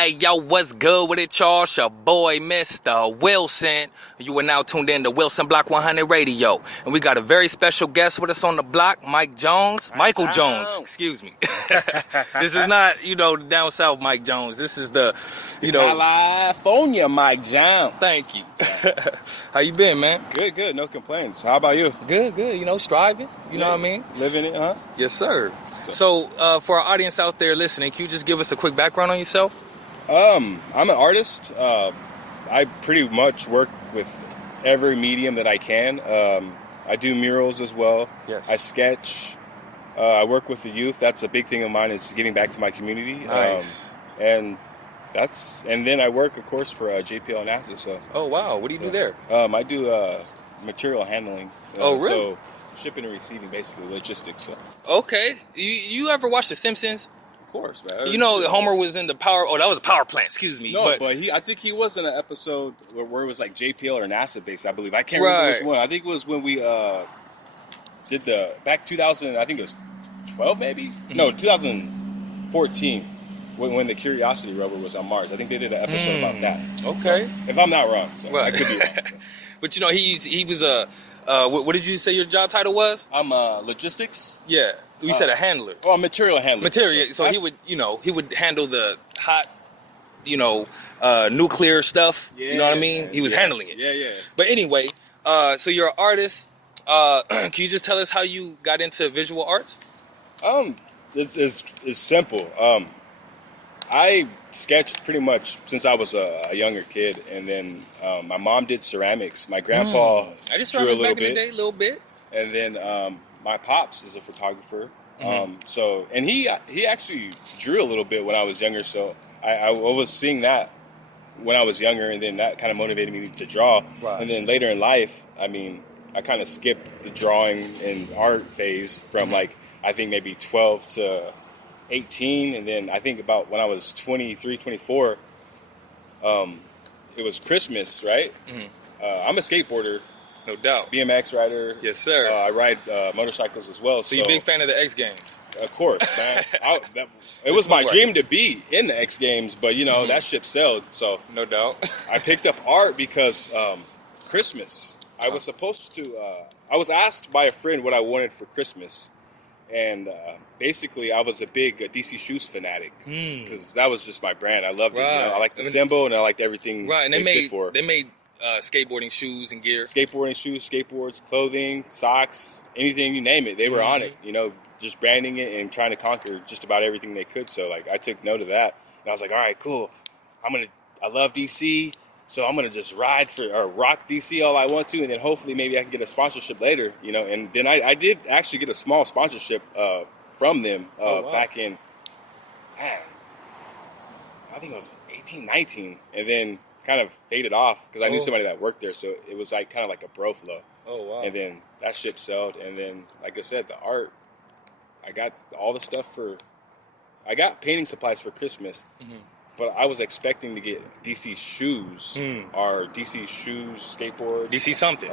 Hey, yo, what's good with it, y'all? It's your boy, Mr. Wilson. You are now tuned in to WilsonBlock100 Radio. And we got a very special guest with us on the block, Michael Jones. Excuse me. This is not, down south Mike Jones. This is the, California Mike Jones. Thank you. How you been, man? Good. No complaints. How about you? Good. Striving. You know what I mean? Living it, huh? Yes, sir. So, for our audience out there listening, can you just give us a quick background on yourself? I'm an artist. I pretty much work with every medium that I can. I do murals as well. Yes. I sketch. I work with the youth. That's a big thing of mine, is giving back to my community. Nice. And then I work, of course, for JPL NASA. So. Oh wow! What do you do there? I do material handling. Oh really? So shipping and receiving, basically logistics. So. Okay. You ever watch The Simpsons? Of course, man. Homer was in the power. Oh, that was a power plant. Excuse me. No, but I think he was in an episode where it was like JPL or NASA based. I believe. I can't remember which one. I think it was when we did back 2000. I think it was 12, maybe. Mm-hmm. No, 2014 when the Curiosity rover was on Mars. I think they did an episode about that. Okay. So, if I'm not wrong, so I could be wrong. But he was a. What did you say your job title was? I'm logistics. Yeah. We said a handler. Oh, a material handler. So he would handle the hot, nuclear stuff. Yeah, you know what I mean? He was handling it. Yeah. But anyway, so you're an artist. Can you just tell us how you got into visual arts? It's simple. I sketched pretty much since I was a younger kid, and then my mom did ceramics. My grandpa I just drew a little back bit. In the day, a little bit. And then my pops is a photographer. And he actually drew a little bit when I was younger. So I was seeing that when I was younger, and then that kind of motivated me to draw. Right. And then later in life, I kind of skipped the drawing and art phase from I think maybe 12 to 18. And then I think about when I was 23, 24, it was Christmas, right? I'm a skateboarder. No doubt. BMX rider. Yes, sir. I ride motorcycles as well. So you're a big fan of the X Games? Of course, man. It was my dream to be in the X Games, but, that ship sailed. So no doubt. I picked up art because Christmas. I was supposed to... I was asked by a friend what I wanted for Christmas. And basically, I was a big DC Shoes fanatic. Because that was just my brand. I loved it. I liked the symbol, and I liked everything they stood for. They made skateboarding shoes and gear. Skateboarding shoes, skateboards, clothing, socks, anything, you name it. They were on it, just branding it and trying to conquer just about everything they could. So, I took note of that. And I was like, all right, cool. I love DC, so I'm going to just rock DC all I want to, and then hopefully maybe I can get a sponsorship later, And then I did actually get a small sponsorship from them back in, I think it was 18, 19. And then kind of faded off because I knew somebody that worked there, so it was kind of like a bro flow. Oh wow! And then that ship sailed, and then like I said, the art. I got all the stuff I got painting supplies for Christmas, but I was expecting to get DC shoes or DC shoes, skateboard, DC something,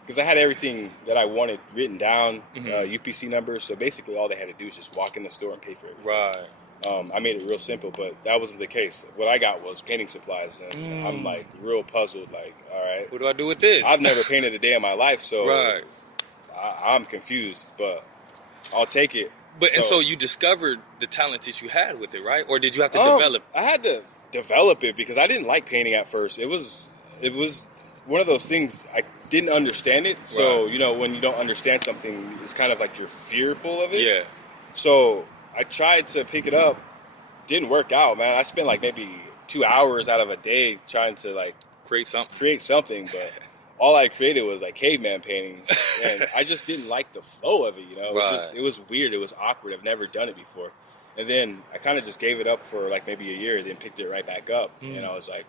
because I had everything that I wanted written down, UPC numbers. So basically, all they had to do was just walk in the store and pay for everything. Right. I made it real simple, but that wasn't the case. What I got was painting supplies, and I'm real puzzled. All right, what do I do with this? I've never painted a day in my life, so right. I'm confused, but I'll take it. And so you discovered the talent that you had with it, right? Or did you have to develop? I had to develop it because I didn't like painting at first. It was one of those things I didn't understand it. So when you don't understand something, it's kind of like you're fearful of it. Yeah. So I tried to pick it up. Didn't work out, man. I spent maybe 2 hours out of a day trying to create something, but all I created was caveman paintings, and I just didn't like the flow of it. It was weird. It was awkward. I've never done it before, and then I kind of just gave it up for maybe a year, then picked it right back up, and I was like,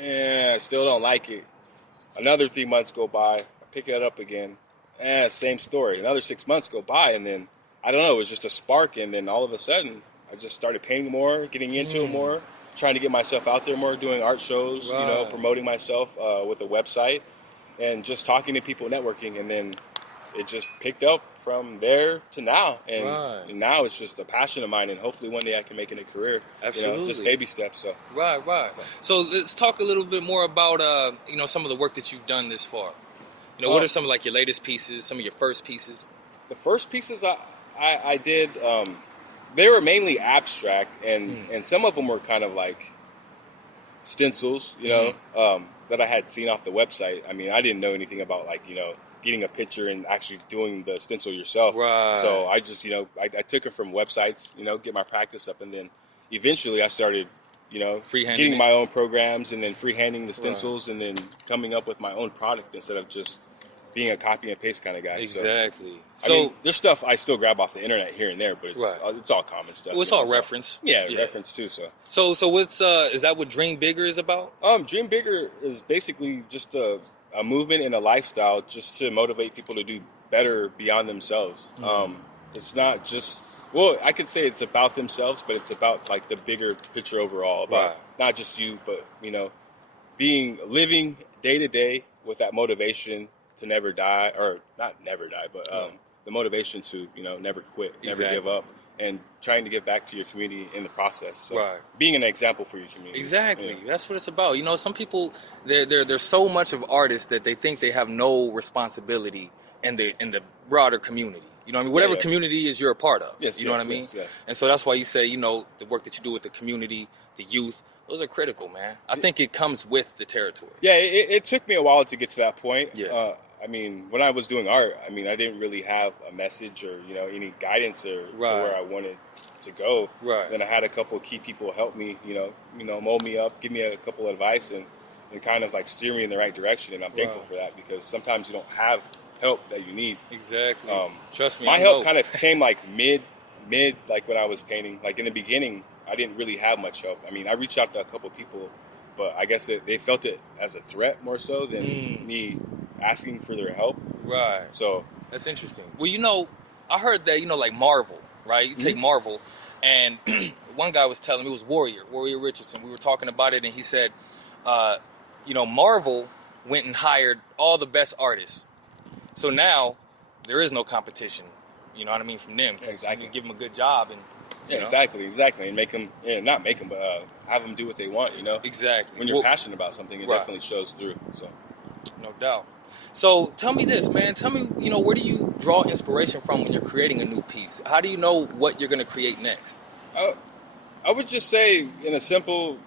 I still don't like it. Another 3 months go by, I pick it up again, same story. Another 6 months go by, and then I don't know, it was just a spark, and then all of a sudden, I just started painting more, getting into it more, trying to get myself out there more, doing art shows, promoting myself with a website, and just talking to people, networking, and then it just picked up from there to now, and, Right. and now it's just a passion of mine, and hopefully one day I can make it a career. Absolutely. Just baby steps. So Right. So let's talk a little bit more about some of the work that you've done this far. What are some of like your latest pieces, some of your first pieces? the first pieces I did, they were mainly abstract, and some of them were kind of like stencils, that I had seen off the website. I mean, I didn't know anything about getting a picture and actually doing the stencil yourself. Right. So I just, I took it from websites, get my practice up, and then eventually I started, getting my own programs and then freehanding the stencils, and then coming up with my own product instead of just being a copy and paste kind of guy. Exactly. So, I mean, there's stuff I still grab off the internet here and there, but it's all common stuff. Well, it's all reference. Yeah, reference too. So what's is that what Dream Bigger is about? Dream Bigger is basically just a movement and a lifestyle just to motivate people to do better beyond themselves. It's not just, I could say it's about themselves, but it's about like the bigger picture overall, about not just you, but living day to day with that motivation to never die, or not never die, but the motivation to never quit, never give up, and trying to give back to your community in the process. So being an example for your community. Exactly. That's what it's about. Some people, they're so much of artists that they think they have no responsibility in the broader community. Whatever community is you're a part of. Yes, what I mean? Yes. And so that's why you say, the work that you do with the community, the youth, those are critical, man. I think it comes with the territory. Yeah, it took me a while to get to that point. Yeah. When I was doing art, I didn't really have a message or, any guidance or to where I wanted to go. Right. Then I had a couple of key people help me, mold me up, give me a couple of advice and kind of like steer me in the right direction. And I'm thankful for that, because sometimes you don't have help that you need. Exactly. Trust me. My help kind of came like mid, like when I was painting. Like in the beginning, I didn't really have much help. I reached out to a couple people, but I guess they felt it as a threat more so than me asking for their help. Right. So that's interesting. Well, I heard that, like Marvel, right? You take Marvel, and one guy was telling me, it was Warrior Richardson. We were talking about it, and he said, Marvel went and hired all the best artists. So now there is no competition, from them. Exactly. You give them a good job and. Exactly. And make them, not make them, but have them do what they want, Exactly. When you're passionate about something, it definitely shows through. So, no doubt. So tell me this, man. Tell me, where do you draw inspiration from when you're creating a new piece? How do you know what you're going to create next? I would just say, in a simple,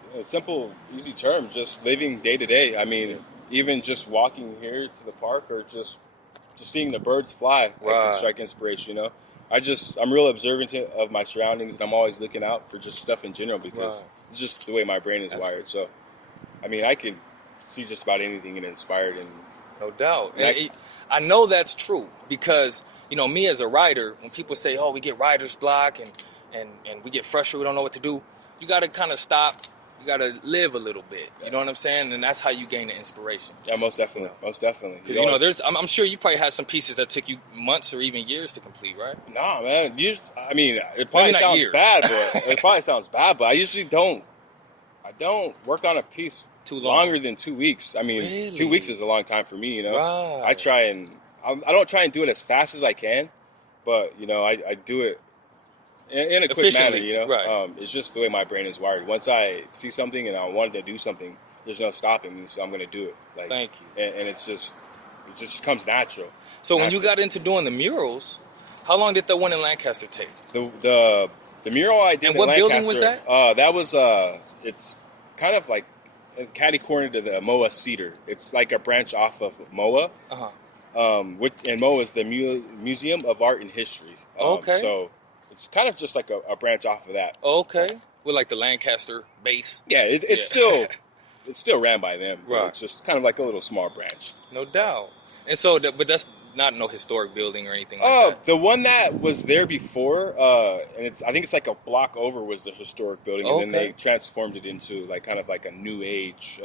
easy term, just living day to day. Even just walking here to the park, or just seeing the birds fly, I can strike inspiration. I'm real observant of my surroundings, and I'm always looking out for just stuff in general, because it's just the way my brain is wired. So, I can see just about anything and inspired. And no doubt. I know that's true, because, me as a writer, when people say, oh, we get writer's block and we get frustrated, we don't know what to do, you got to kind of stop. You got to live a little bit. You know what I'm saying? And that's how you gain the inspiration. Yeah, most definitely. Because, I'm sure you probably had some pieces that took you months or even years to complete, right? Nah, man. It probably sounds bad, but I usually don't. I don't work on a piece too longer than 2 weeks. Really? 2 weeks is a long time for me, Right. I don't try and do it as fast as I can, but, I do it in a quick manner, Right. It's just the way my brain is wired. Once I see something and I wanted to do something, there's no stopping me, so I'm going to do it. Thank you. And it just comes natural. So when you got into doing the murals, how long did the one in Lancaster take? The mural I did in Lancaster. And what building was that? That was it's kind of like catty corner to the MOA Cedar. It's like a branch off of MOA. And MOA is the Museum of Art and History. Okay. So it's kind of just like a branch off of that. Okay. With like the Lancaster base. Yeah, it's still ran by them. Right. It's just kind of like a little small branch. No doubt. And so, but that's not no historic building or anything like that. The one that was there before, and I think it's like a block over, was the historic building, and then they transformed it into like kind of like a new age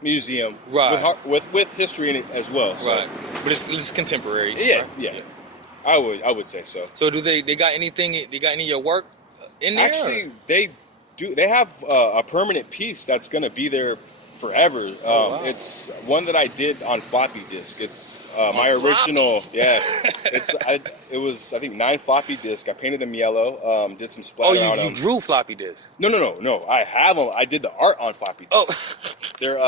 museum, right? With history in it as well. So. Right. But it's contemporary. Yeah, right? Yeah. I would say so. So do they got anything? They got any of your work in there? Actually, they do. They have a permanent piece that's going to be there Forever. Wow. It's one that I did on floppy disk. It's my floppy? original. Yeah, it was I think 9 floppy disk. I painted them yellow. Did some splatter on them. You drew floppy disks? No. I have them. I did the art on floppy disks. They're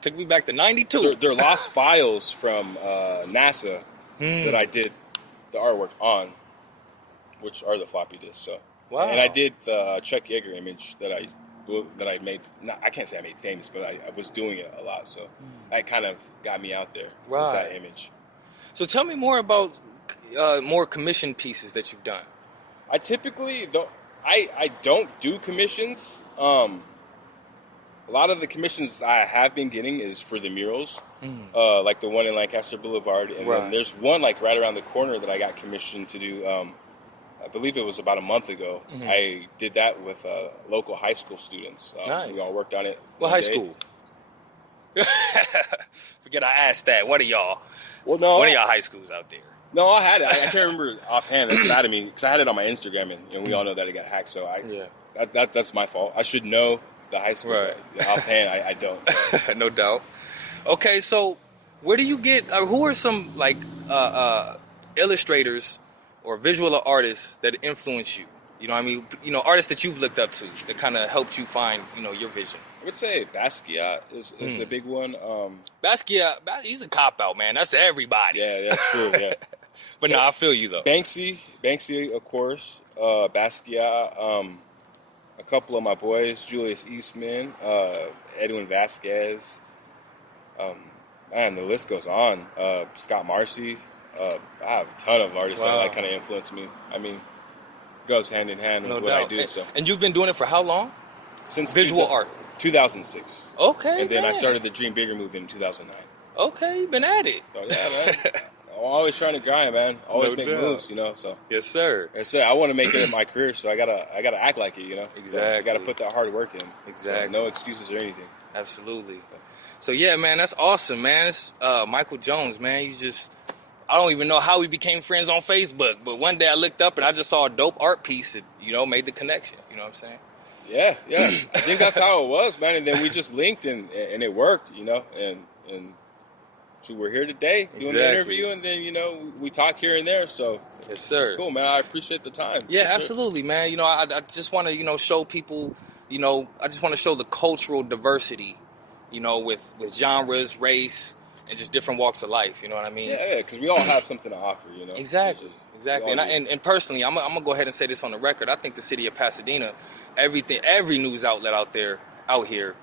took me back to '92. They're lost files from NASA that I did the artwork on, which are the floppy disks. So wow. And I did the Chuck Yeager image that I made. I can't say I made famous, but I was doing it a lot, so that kind of got me out there. Right. Was that image. So tell me more about more commission pieces that you've done. I typically I don't do commissions. A lot of the commissions I have been getting is for the murals, like the one in Lancaster Boulevard, and then there's one like right around the corner that I got commissioned to do. I believe it was about a month ago. I did that with local high school students. Nice. We all worked on it. What high school? Forget I asked that. What are y'all? Well, no. What are y'all high schools out there? No, I had it. I can't remember offhand. That's bad of me because I had it on my Instagram, and we all know that it got hacked. So that's my fault. I should know the high school. Right. Offhand, I don't. So. No doubt. Okay, so where do you get? Who are some like illustrators or visual artists that influence you? You know what I mean? You know, artists that you've looked up to that kind of helped you find, you know, your vision. I would say Basquiat is a big one. Basquiat, he's a cop-out, man. That's everybody. Yeah, that's true, yeah. But no, I feel you, though. Banksy, of course. Basquiat. A couple of my boys, Julius Eastman, Edwin Vasquez. Man, the list goes on. Scott Marcy. I have a ton of artists that kind of influence me. I mean, goes hand in hand with what I do. So. And you've been doing it for how long? Since visual art. 2006. Okay. And then I started the Dream Bigger movement in 2009. Okay, you've been at it. Oh yeah, man. I'm always trying to grind, man. Always make moves, you know. So yes, sir. I want to make it in my career, so I gotta act like it, you know. Exactly. So I gotta put that hard work in. Exactly. So no excuses or anything. Absolutely. So yeah, man, that's awesome, man. It's Michael Jones, man. I don't even know how we became friends on Facebook, but one day I looked up and I just saw a dope art piece that, you know, made the connection. You know what I'm saying? Yeah. I think that's how it was, man. And then we just linked and it worked, you know. And so we're here today doing the interview, and then, you know, we talk here and there. So yes, sir. It's cool, man. I appreciate the time. Yeah, absolutely, man. You know, I just want to, you know, show people, you know, I just want to show the cultural diversity, you know, with genres, race, and just different walks of life. You know what I mean? Yeah, because we all have something to offer, you know. Exactly. And personally, I'm gonna go ahead and say this on the record. I think the city of Pasadena, every news outlet out here,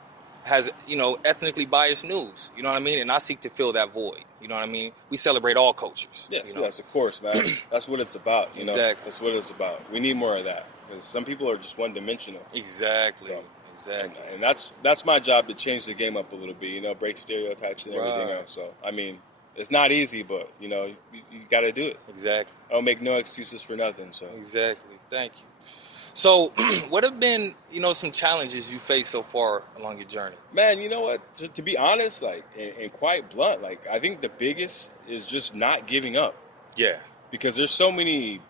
has, you know, ethnically biased news. You know what I mean? And I seek to fill that void. You know what I mean? We celebrate all cultures. Yes, you know? yes, of course, man. That's what it's about. You know, exactly. That's what it's about. We need more of that because some people are just one-dimensional. Exactly. So, exactly. And that's my job, to change the game up a little bit. You know, break stereotypes and everything else. So I mean, it's not easy, but you know, you got to do it. Exactly. I don't make no excuses for nothing. So exactly. Thank you. So, what have been, you know, some challenges you faced so far along your journey? Man, you know what? To be honest, like, and quite blunt, like, I think the biggest is just not giving up. Yeah. Because there's so many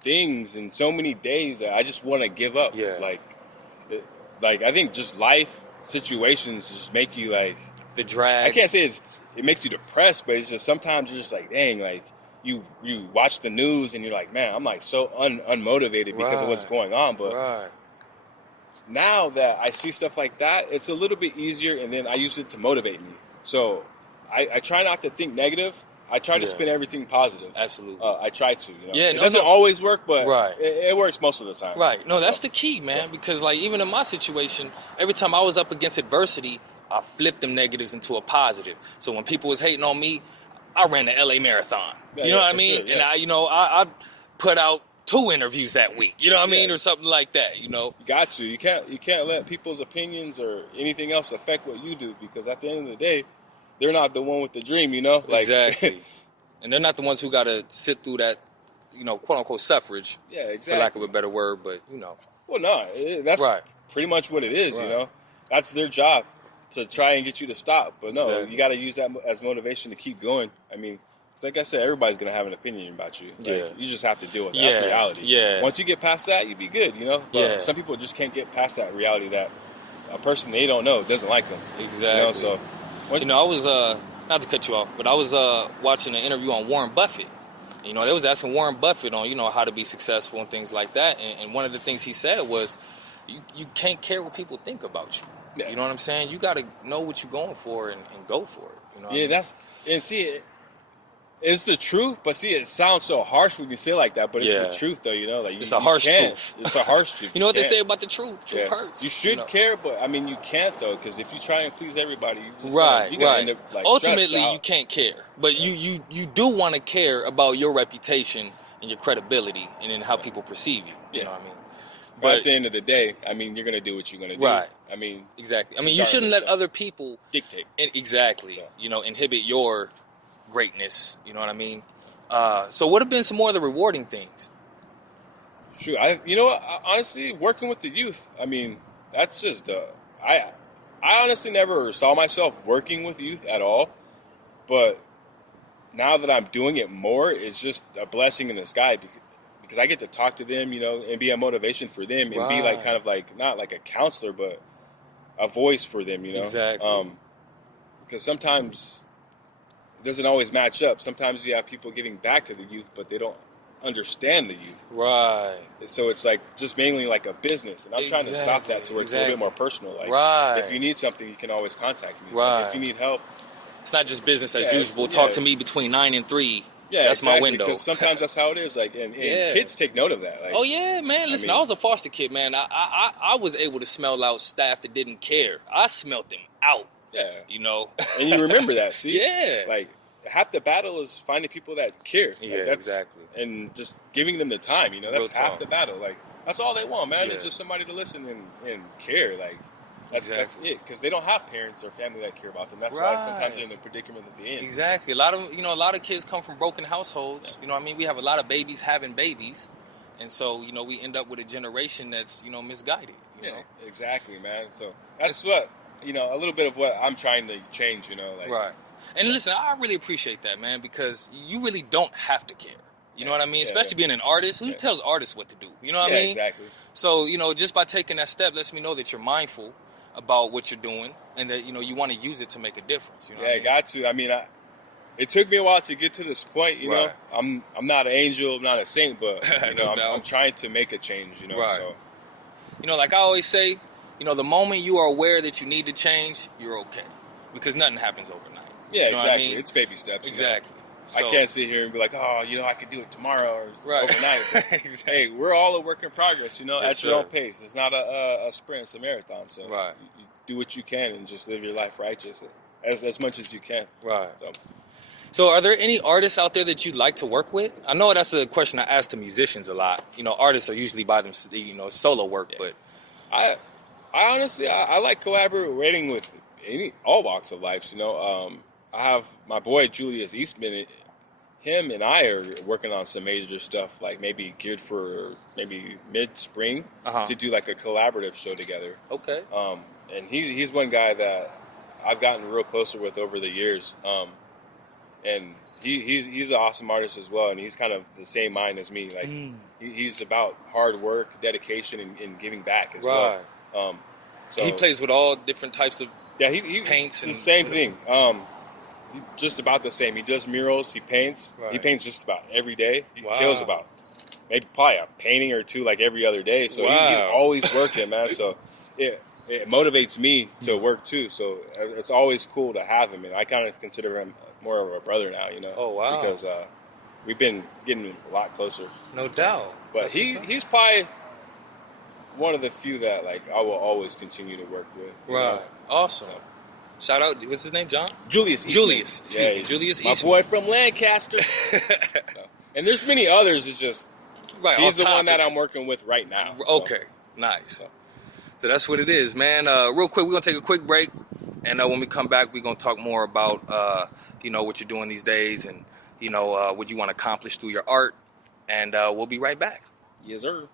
things and so many days that I just want to give up. Yeah. Like I think just life situations just make you like the drag. I can't say it makes you depressed, but it's just sometimes you're just like, dang, like. You watch the news and you're like, man, I'm like so unmotivated because of what's going on. But now that I see stuff like that, it's a little bit easier, and then I use it to motivate me. So I try not to think negative. I try to spin everything positive. Absolutely. I try to. You know? Yeah, it doesn't always work, but it works most of the time. Right. No, that's the key, man, because like even in my situation, every time I was up against adversity, I flipped them negatives into a positive. So when people was hating on me, I ran the LA Marathon. You know what I mean? Sure, yeah. And I put out 2 interviews that week. You know what I mean? Or something like that, you know? You got to. You can't let people's opinions or anything else affect what you do, because at the end of the day, they're not the one with the dream, you know? Like, exactly. And they're not the ones who got to sit through that, you know, quote-unquote suffrage. Yeah, exactly. For lack of a better word, but, you know. Well, no, that's pretty much what it is, you know? That's their job, to try and get you to stop. But no, you got to use that as motivation to keep going. I mean, it's like I said, everybody's going to have an opinion about you. Like, you just have to deal with that. That's reality. Yeah. Once you get past that, you be good, you know? But some people just can't get past that reality that a person they don't know doesn't like them. Exactly. So, I was not to cut you off, but I was watching an interview on Warren Buffett. They was asking Warren Buffett on how to be successful and things like that, and one of the things he said was, you can't care what people think about you. Yeah. You know what I'm saying? You got to know what you're going for and go for it. It's the truth, but see, it sounds so harsh when you say it like that, but it's the truth, though, it's a harsh truth. It's a harsh truth. You know what they say about the truth? Truth hurts. You should care, but, you can't, though, because if you try and please everybody, you just right. End up, ultimately, you can't care, but you do want to care about your reputation and your credibility and then how people perceive you. You know what I mean? But at the end of the day, you're going to do what you're going to do. Right. Exactly. You shouldn't let other people dictate. Exactly. So. Inhibit your greatness. You know what I mean? So what have been some more of the rewarding things? Sure. Honestly, working with the youth, that's just I honestly never saw myself working with youth at all. But now that I'm doing it more, it's just a blessing in the sky because I get to talk to them, and be a motivation for them and be not like a counselor, but a voice for them, Exactly. Because sometimes it doesn't always match up. Sometimes you have people giving back to the youth, but they don't understand the youth. Right. So it's just mainly like a business. And I'm trying to stop that to where it's a little bit more personal. If you need something, you can always contact me. Right. If you need help. It's not just business as usual. Talk to me between 9 and 3. Yeah, that's my window. Because sometimes that's how it is. And kids take note of that. Oh yeah, man. Listen, I was a foster kid, man. I was able to smell out staff that didn't care. I smelled them out. Yeah. And you remember that, see? Yeah. Half the battle is finding people that care. Exactly. And just giving them the time, that's half the battle. That's all they want, man. It's just somebody to listen and care. That's it. Because they don't have parents or family that care about them. That's why sometimes they're in the predicament that they're in. Exactly. A lot of kids come from broken households. We have a lot of babies having babies. And so, we end up with a generation that's, misguided. You know? Exactly, man. So that's what, a little bit of what I'm trying to change, Right. And listen, I really appreciate that, man, because you really don't have to care. You know what I mean? Especially being an artist. Who tells artists what to do? You know what I mean? Exactly. So, just by taking that step lets me know that you're mindful about what you're doing and that, you want to use it to make a difference. I got to. It took me a while to get to this point, you know. I'm not an angel, I'm not a saint, but, I'm trying to make a change, Right. So. Like I always say, the moment you are aware that you need to change, you're okay. Because nothing happens overnight. Yeah, exactly. I mean? It's baby steps. Exactly. So, I can't sit here and be like, I could do it tomorrow or overnight. But, exactly. Hey, we're all a work in progress, Yes, at your own pace. It's not a sprint, it's a marathon. So you do what you can and just live your life righteous as much as you can. Right. So are there any artists out there that you'd like to work with? I know that's a question I ask to musicians a lot. Artists are usually by them, solo work, but I honestly like collaborating with all walks of life. I have my boy Julius Eastman. Him and I are working on some major stuff, like maybe geared for maybe mid-spring to do like a collaborative show together. Okay. And he's one guy that I've gotten real closer with over the years. And he's an awesome artist as well, and he's kind of the same mind as me. Like he's about hard work, dedication, and giving back as well. So he plays with all different types of he paints. The same thing. Just about the same. He does murals. He paints. Right. He paints just about every day. He kills about probably a painting or two like every other day. So he's always working, man. So it motivates me to work too. So it's always cool to have him, and I kind of consider him more of a brother now. Oh wow! Because we've been getting a lot closer. No doubt. But he's probably one of the few that I will always continue to work with. Right. Awesome. So, shout out, what's his name, John? Julius. Julius. Yeah, Julius my Eastman. boy from Lancaster. And there's many others. It's just he's the one that I'm working with right now. Okay, nice. So that's what it is, man. Real quick, we're going to take a quick break. And when we come back, we're going to talk more about, what you're doing these days and, what you want to accomplish through your art. And we'll be right back. Yes, sir.